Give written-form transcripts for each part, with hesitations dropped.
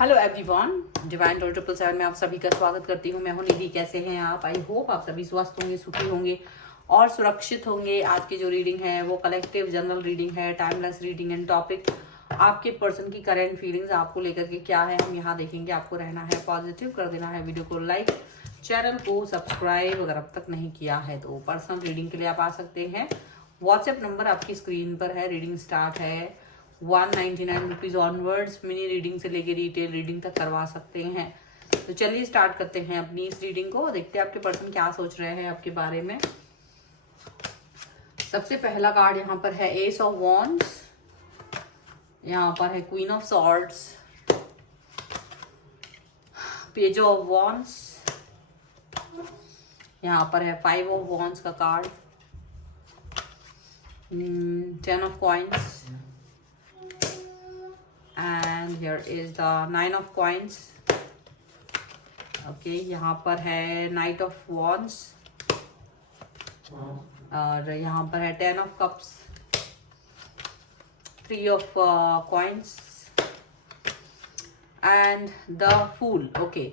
Hello everyone, divine toll 777 में आप सभी का स्वागत करती हूँ। मैं हूँ निधि। कैसे हैं आप? आई होप आप सभी स्वस्थ होंगे, सुखी होंगे और सुरक्षित होंगे। आज की जो रीडिंग है वो कलेक्टिव जनरल रीडिंग है, टाइमलेस रीडिंग एंड टॉपिक आपके पर्सन की करंट फीलिंग्स आपको लेकर के क्या है हम यहाँ देखेंगे। आपको रहना है पॉजिटिव, कर देना है वीडियो को लाइक, चैनल को सब्सक्राइब अगर अब तक नहीं किया है तो। पर्सनल रीडिंग के लिए आप आ सकते हैं। व्हाट्सएप नंबर आपकी स्क्रीन पर है। रीडिंग स्टार्ट है 199 रुपीज ऑनवर्ड्स। मिनी रीडिंग से लेके डिटेल रीडिंग तक करवा सकते हैं। तो चलिए स्टार्ट करते हैं अपनी इस रीडिंग को। देखते हैं आपके पर्सन क्या सोच रहे हैं आपके बारे में। सबसे पहला कार्ड यहाँ पर है एस ऑफ वॉन्ड्स, यहाँ पर है queen of swords, page of wands, यहाँ पर है 5 ऑफ वॉन्ड्स का card, 10 of coins, and here is the 9 of coins. Okay यहाँ पर है नाइट ऑफ वॉन्ड्स और यहाँ पर है 10 of cups, 3 of coins and the fool. Okay,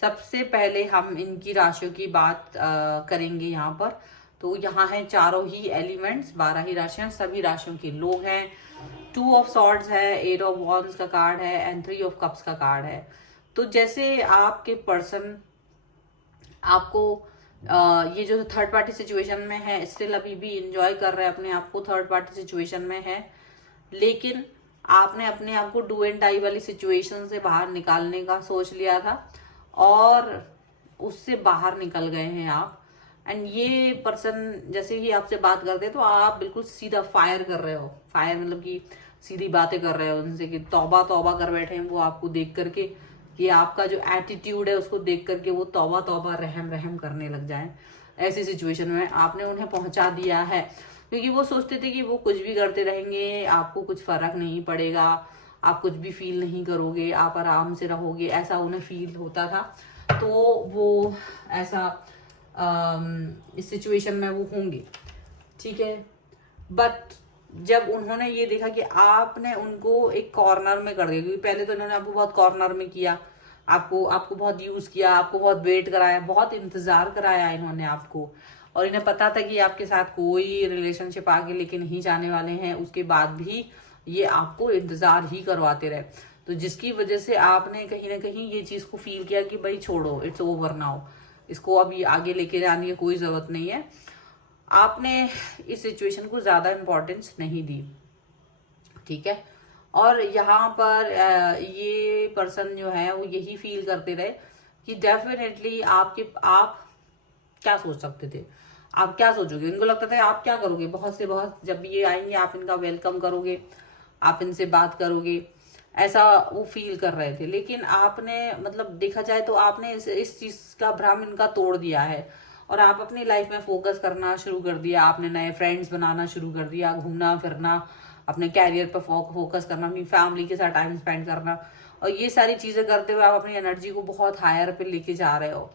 सबसे पहले हम इनकी राशियों की बात करेंगे यहाँ पर। तो यहाँ है चारों ही एलिमेंट्स, 12 ही राशियां, सभी राशियों के लोग हैं। 2 ऑफ सॉर्ड्स है, 8 ऑफ वॉन्ड्स का कार्ड है एंड 3 ऑफ कप्स का कार्ड है। तो जैसे आपके पर्सन आपको ये जो थर्ड पार्टी सिचुएशन में है, स्टिल अभी भी इंजॉय कर रहे हैं अपने आप को, थर्ड पार्टी सिचुएशन में है, लेकिन आपने अपने आप को डू एंड डाई वाली सिचुएशन से बाहर निकालने का सोच लिया था और उससे बाहर निकल गए हैं आप। एंड ये पर्सन जैसे ही आपसे बात करते हैं तो आप बिल्कुल सीधा फायर कर रहे हो। फायर मतलब कि सीधी बातें कर रहे हो उनसे कि तौबा तौबा कर बैठे हैं वो आपको देख करके। ये आपका जो एटीट्यूड है उसको देख करके वो तौबा तौबा रहम रहम करने लग जाए। ऐसी सिचुएशन में आपने उन्हें पहुंचा दिया है, क्योंकि वो सोचते थे कि वो कुछ भी करते रहेंगे, आपको कुछ फर्क नहीं पड़ेगा, आप कुछ भी फील नहीं करोगे, आप आराम से रहोगे, ऐसा उन्हें फील होता था। तो वो ऐसा इस सिचुएशन में वो होंगे, ठीक है। बट जब उन्होंने ये देखा कि आपने उनको एक कॉर्नर में कर दिया, क्योंकि पहले तो इन्होंने आपको बहुत कॉर्नर में किया, आपको बहुत यूज किया, आपको बहुत वेट कराया, बहुत इंतजार कराया इन्होंने आपको, और इन्हें पता था कि आपके साथ कोई रिलेशनशिप आगे लेके नहीं जाने वाले हैं। उसके बाद भी ये आपको इंतजार ही करवाते रहे, तो जिसकी वजह से आपने कहीं ना कहीं ये चीज को फील किया कि भाई छोड़ो, इट्स ओवर नाउ, इसको अभी आगे लेके जाने की कोई जरूरत नहीं है। आपने इस सिचुएशन को ज्यादा इंपॉर्टेंस नहीं दी, ठीक है। और यहाँ पर ये पर्सन जो है वो यही फील करते रहे कि डेफिनेटली आप क्या सोच सकते थे, आप क्या सोचोगे। इनको लगता था आप क्या करोगे, बहुत से बहुत जब ये आएंगे आप इनका वेलकम करोगे, आप इनसे बात करोगे, ऐसा वो फील कर रहे थे। लेकिन आपने मतलब देखा जाए तो आपने इस चीज का भ्रम इनका तोड़ दिया है और आप अपनी लाइफ में फोकस करना शुरू कर दिया। आपने नए फ्रेंड्स बनाना शुरू कर दिया, घूमना फिरना, अपने कैरियर पर फोकस करना, अपनी फैमिली के साथ टाइम स्पेंड करना, और ये सारी चीजें करते हुए आप अपनी एनर्जी को बहुत हायर पे लेके जा रहे हो।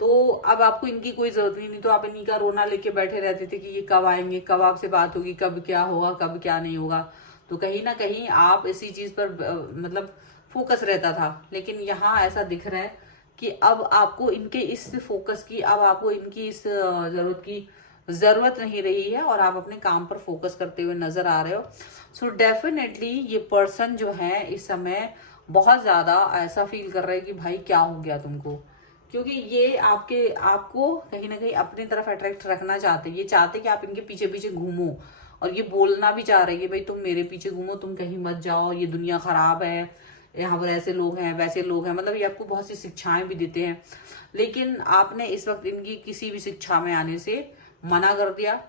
तो अब आपको इनकी कोई जरूरत नहीं तो आप इन्हीं का रोना लेके बैठे रहते थे कि ये कब आएंगे, कब आपसे बात होगी, कब क्या होगा, कब क्या नहीं होगा। तो कहीं ना कहीं आप इसी चीज पर मतलब फोकस रहता था। लेकिन यहाँ ऐसा दिख रहा है कि अब आपको इनके इस फोकस की, अब आपको इनकी इस जरूरत की जरूरत नहीं रही है और आप अपने काम पर फोकस करते हुए नजर आ रहे हो। सो डेफिनेटली ये पर्सन जो है इस समय बहुत ज्यादा ऐसा फील कर रहे हैं कि भाई क्या हो गया तुमको, क्योंकि ये आपको कहीं ना कहीं अपनी तरफ अट्रैक्ट रखना चाहते हैं। ये चाहते कि आप इनके पीछे पीछे घूमो, और ये बोलना भी चाह रहे हैं कि भाई तुम मेरे पीछे घूमो, तुम कहीं मत जाओ, ये दुनिया खराब है, यहाँ पर ऐसे लोग हैं वैसे लोग हैं, मतलब ये आपको बहुत सी शिक्षाएं भी देते हैं। लेकिन आपने इस वक्त इनकी किसी भी शिक्षा में आने से मना कर दिया।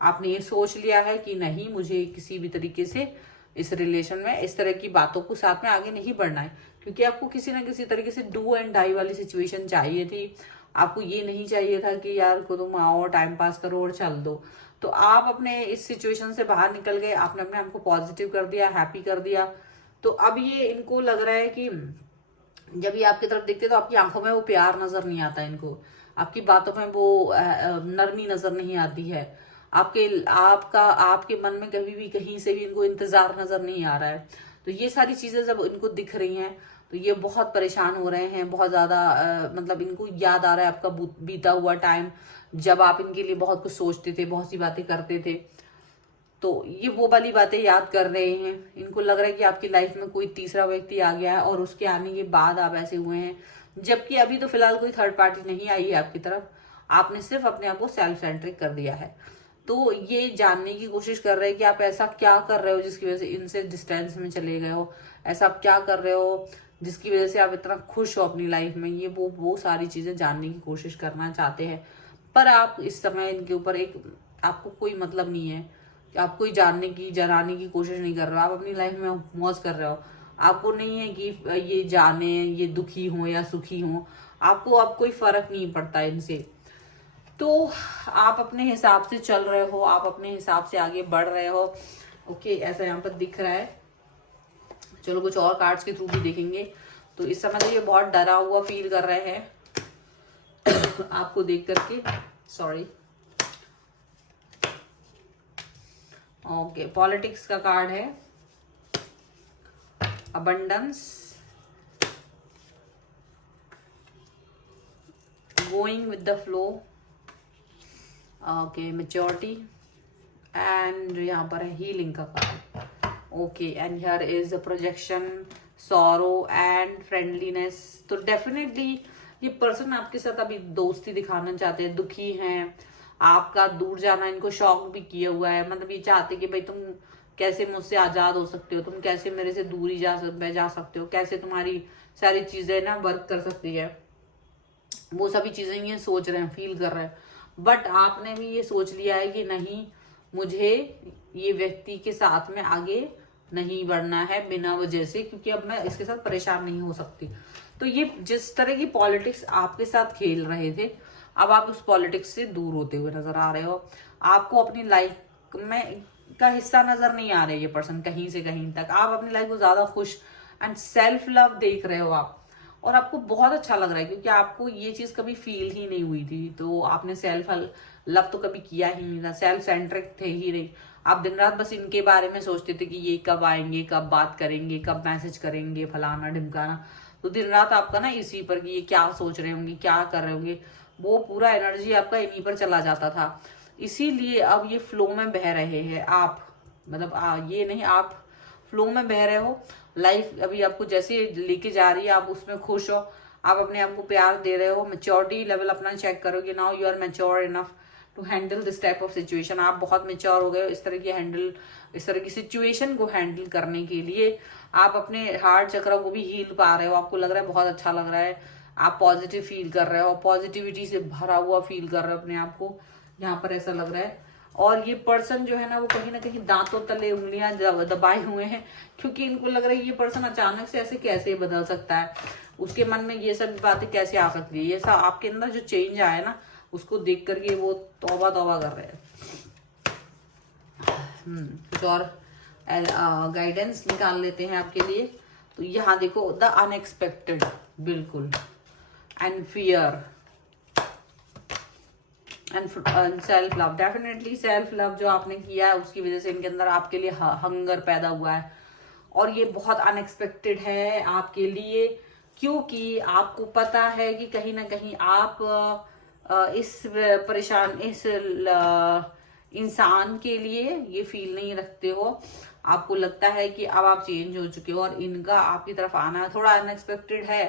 आपने ये सोच लिया है कि नहीं, मुझे किसी भी तरीके से इस रिलेशन में इस तरह की बातों को साथ में आगे नहीं बढ़ना है, क्योंकि आपको किसी ना किसी तरीके से डू एंड डाई वाली सिचुएशन चाहिए थी। आपको ये नहीं चाहिए था कि यार को तुम आओ टाइम पास करो और चल दो। तो आप अपने इस सिचुएशन से बाहर निकल गए, आपने अपने आप को पॉजिटिव कर दिया, हैप्पी कर दिया। तो अब ये इनको लग रहा है कि जब ये आपकी तरफ देखते तो आपकी आंखों में वो प्यार नजर नहीं आता, इनको आपकी बातों में वो नरमी नजर नहीं आती है, आपके मन में कभी भी कहीं से भी इनको इंतजार नजर नहीं आ रहा है। तो ये सारी चीजें जब इनको दिख रही हैं तो तो ये बहुत परेशान हो रहे हैं, बहुत ज्यादा मतलब इनको याद आ रहा है आपका बीता हुआ टाइम, जब आप इनके लिए बहुत कुछ सोचते थे, बहुत सी बातें करते थे। तो ये वो वाली बातें याद कर रहे हैं। इनको लग रहा है कि आपकी लाइफ में कोई तीसरा व्यक्ति आ गया है और उसके आने के बाद आप ऐसे हुए हैं, जबकि अभी तो फिलहाल कोई थर्ड पार्टी नहीं आई है आपकी तरफ। आपने सिर्फ अपने आप को सेल्फ सेंट्रिक कर दिया है। तो ये जानने की कोशिश कर रहे हैं कि आप ऐसा क्या कर रहे हो जिसकी वजह से इनसे डिस्टेंस में चले गए हो, ऐसा आप क्या कर रहे हो जिसकी वजह से आप इतना खुश हो अपनी लाइफ में। ये वो सारी चीजें जानने की कोशिश करना चाहते हैं, पर आप इस समय इनके ऊपर आपको कोई मतलब नहीं है कि आप कोई जराने की कोशिश नहीं कर रहे हो। आप अपनी लाइफ में मौज कर रहे हो। आपको नहीं है कि ये जाने, ये दुखी हो या सुखी हो, आपको अब कोई फर्क नहीं पड़ता इनसे। तो आप अपने हिसाब से चल रहे हो, आप अपने हिसाब से आगे बढ़ रहे हो। ओके, ऐसा यहाँ पर दिख रहा है। चलो कुछ और कार्ड्स के थ्रू भी देखेंगे। तो इस समय तो ये बहुत डरा हुआ फील कर रहे हैं आपको देख करके। सॉरी। ओके, पॉलिटिक्स का कार्ड है, abundance, going with the flow, okay, maturity, and यहाँ पर है हीलिंग का card. Okay, and here is a projection, sorrow and friendliness. तो डेफिनेटली ये पर्सन आपके साथ अभी दोस्ती दिखाना चाहते हैं, दुखी हैं। आपका दूर जाना इनको शौक भी किया हुआ है। मतलब ये चाहते कि भाई तुम कैसे मुझसे आजाद हो सकते हो, तुम कैसे मेरे से दूरी जा सकते हो, कैसे तुम्हारी सारी चीजें ना वर्क कर सकती है। वो सभी चीजें ये सोच रहे हैं, फील कर रहे हैं। बट आपने भी ये सोच लिया है कि नहीं, मुझे ये व्यक्ति के साथ में आगे नहीं बढ़ना है बिना वजह से, क्योंकि अब मैं इसके साथ परेशान नहीं हो सकती। तो ये जिस तरह की पॉलिटिक्स आपके साथ खेल रहे थे, अब आप उस पॉलिटिक्स से दूर होते हुए नजर आ रहे हो। आपको अपनी लाइफ में का हिस्सा नजर नहीं आ रहे ये पर्सन कहीं से कहीं तक। आप अपनी लाइफ को ज्यादा खुश एंड सेल्फ लव देख रहे हो आप, और आपको बहुत अच्छा लग रहा है क्योंकि आपको ये चीज कभी फील ही नहीं हुई थी। तो आपने सेल्फ लव तो कभी किया ही नहीं था, सेल्फ सेंट्रिक थे ही नहीं। आप दिन रात बस इनके बारे में सोचते थे कि ये कब आएंगे, कब बात करेंगे, कब मैसेज करेंगे, फलाना ढिमकाना। तो दिन रात आपका ना इसी पर कि ये क्या सोच रहे होंगे, क्या कर रहे होंगे, वो पूरा एनर्जी आपका इन्हीं पर चला जाता था। इसीलिए अब ये फ्लो में बह रहे हैं आप, मतलब ये नहीं, आप फ्लो में बह रहे हो। लाइफ अभी आपको जैसे लेके जा रही है, आप उसमें खुश हो, आप अपने आप को प्यार दे रहे हो। मेच्योरिटी लेवल अपना चेक करोगे, now you are mature enough to handle this type of situation. आप बहुत मेच्योर हो गए हो इस तरह की सिचुएशन को हैंडल करने के लिए। आप अपने हार्ट चक्र को भी हील पा रहे हो। आपको लग रहा है बहुत अच्छा लग रहा है, आप पॉजिटिव फील कर रहे हो, पॉजिटिविटी से भरा हुआ फील कर रहे हो अपने आप को, यहाँ पर ऐसा लग रहा है। और ये पर्सन जो है ना, वो कहीं ना कहीं दांतों तले उंगलियां दबाए हुए हैं, क्योंकि इनको लग रहा है ये पर्सन अचानक से ऐसे कैसे बदल सकता है। उसके मन में ये सब बातें कैसे आ सकती है। ये सब आपके अंदर जो चेंज आया ना, उसको देख करके वो तौबा तौबा कर रहे हैं। कुछ और गाइडेंस निकाल लेते हैं आपके लिए। तो यहाँ देखो, द अनएक्सपेक्टेड, बिल्कुल, and fear and self love. Definitely self love जो आपने किया है उसकी वजह से इनके अंदर आपके लिए हंगर पैदा हुआ है, और ये बहुत अनएक्सपेक्टेड है आपके लिए, क्योंकि आपको पता है कि कहीं ना कहीं आप इस इंसान के लिए ये फील नहीं रखते हो। आपको लगता है कि अब आप चेंज हो चुके हो, और इनका आपकी तरफ आना थोड़ा अनएक्सपेक्टेड है,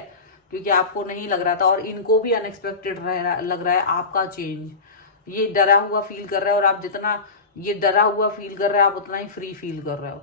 क्योंकि आपको नहीं लग रहा था, और इनको भी अनएक्सपेक्टेड लग रहा है आपका चेंज। ये डरा हुआ फील कर रहा है, और आप जितना ये डरा हुआ फील कर रहे हो, आप उतना ही फ्री फील कर रहे हो।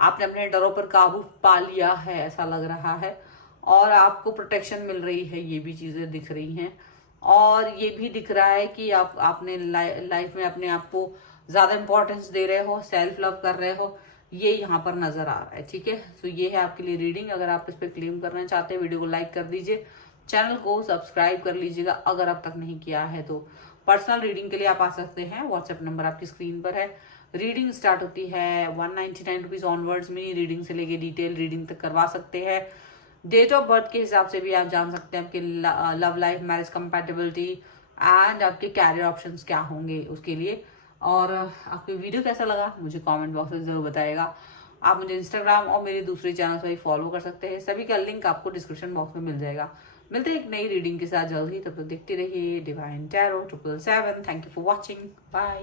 आपने अपने डरों पर काबू पा लिया है, ऐसा लग रहा है, और आपको प्रोटेक्शन मिल रही है। ये भी चीजें दिख रही हैं, और ये भी दिख रहा है कि आपने लाइफ में अपने आप को ज्यादा इंपॉर्टेंस दे रहे हो, सेल्फ लव कर रहे हो, ये यहाँ पर नजर आ रहा है। ठीक है, तो ये है आपके लिए रीडिंग। अगर आप इस पर क्लेम करना चाहते हैं, वीडियो को लाइक कर दीजिए, चैनल को सब्सक्राइब कर लीजिएगा अगर अब तक नहीं किया है तो। पर्सनल रीडिंग के लिए आप आ सकते हैं, व्हाट्सएप नंबर आपकी स्क्रीन पर है। रीडिंग स्टार्ट होती है 199 रुपीज ऑनवर्ड्स। मिनी रीडिंग से लेके डिटेल रीडिंग तक करवा सकते हैं। डेट ऑफ बर्थ के हिसाब से भी आप जान सकते हैं आपके love life, marriage compatibility and आपके कैरियर ऑप्शंस क्या होंगे उसके लिए। और आपको वीडियो कैसा लगा मुझे कमेंट बॉक्स में जरूर बताइएगा। आप मुझे इंस्टाग्राम और मेरे दूसरे चैनल पर फॉलो कर सकते हैं, सभी का लिंक आपको डिस्क्रिप्शन बॉक्स में मिल जाएगा। मिलते हैं एक नई रीडिंग के साथ जल्द ही, तब तक देखते रहिए Divine Tarot 777। Thank you for watching, bye.